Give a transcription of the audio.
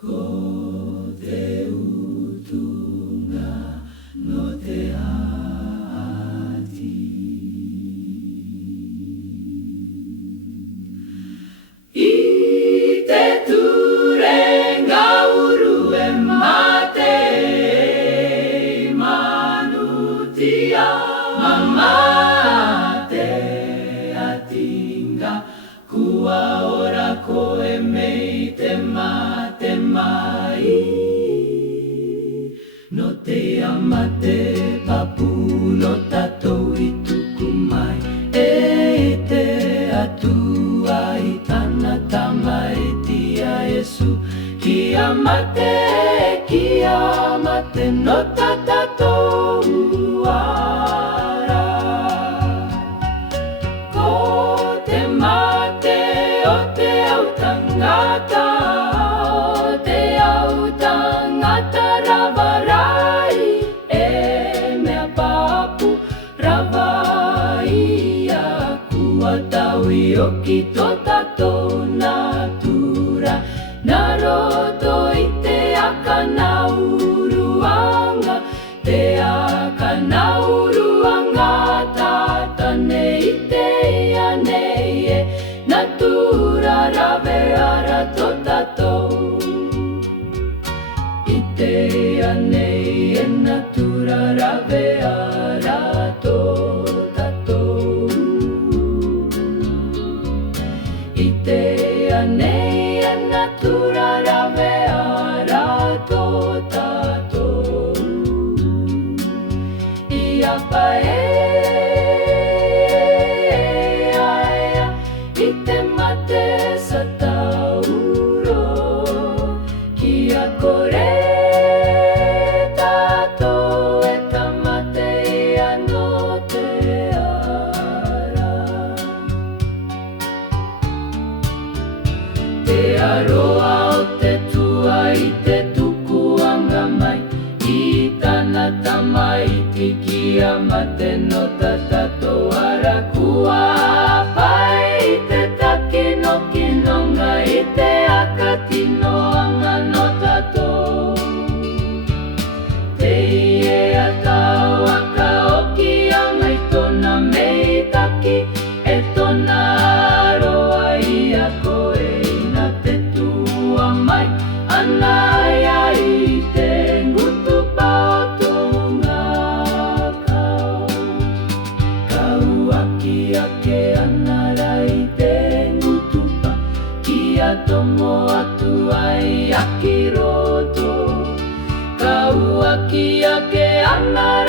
Ko te utunga no te ati. I te turenga urue mate manutia mamate atinga kua ora koe mei te mate mai no te amate papu no tatou I tuku mai e te atua I tana tamai tia Yesu ki amate no tatatou ara ko te mate o te au tangata ravarai e mea papu ravai aku ataui o ki tō tatou natura na roto I te akana uruanga tatane I te ia nei e natura rave ara tō tatou te anei e natura rave ara tō tatou I te anei e natura rave ara tō tatou I apa I te mate sa tauro ki a kore Te aroa o te tua I te tukuanga mai I tana tamai tiki amate no tatatou ara kua pai I te takino kinonga I te akatinoanga no tatou Te ie atau aka oki anga I tona mei taki e tona aroa I a koe Anaya I te ngutu paotunga kau aki ake anara I te ngutu pa kia tomo atu ai aki roto kau aki ake anara